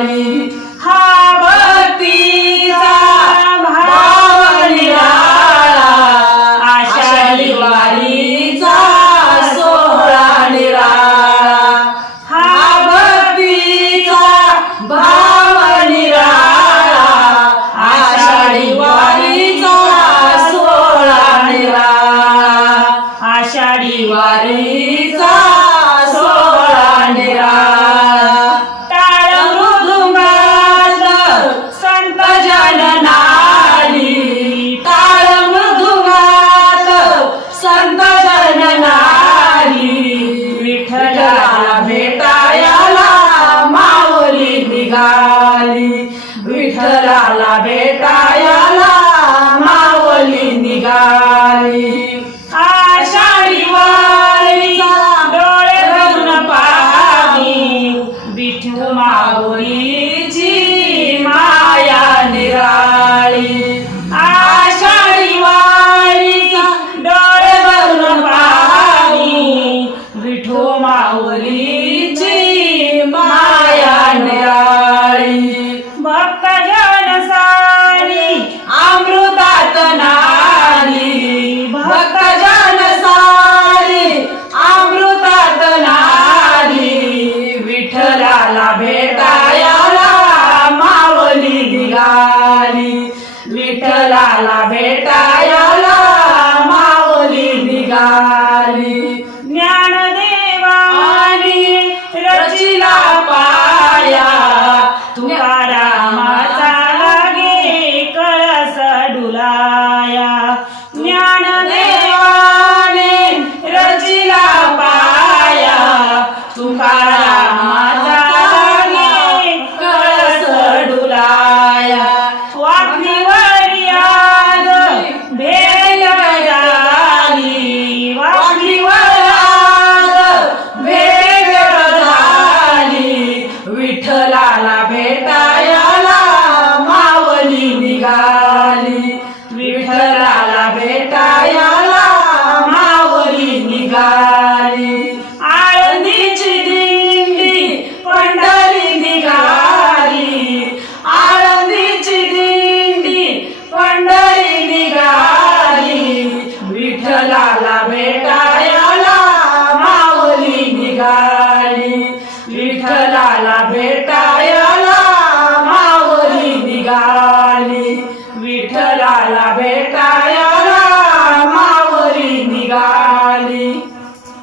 Amen. मला भेटायला माऊली निघाली. विठ्ठलाला भेटाया كان سعيا विठ्ठलाला भेटायाला माऊली निघाली. आळंदीची दिंडी पंढरी निघाली. आळंदीची दिंडी पंढरी निघाली. विठ्ठलाला भेटायाला माऊली निघाली. विठ्ठलाला भेटायाला माऊली निघाली. विठ्ठलाला भेटाया.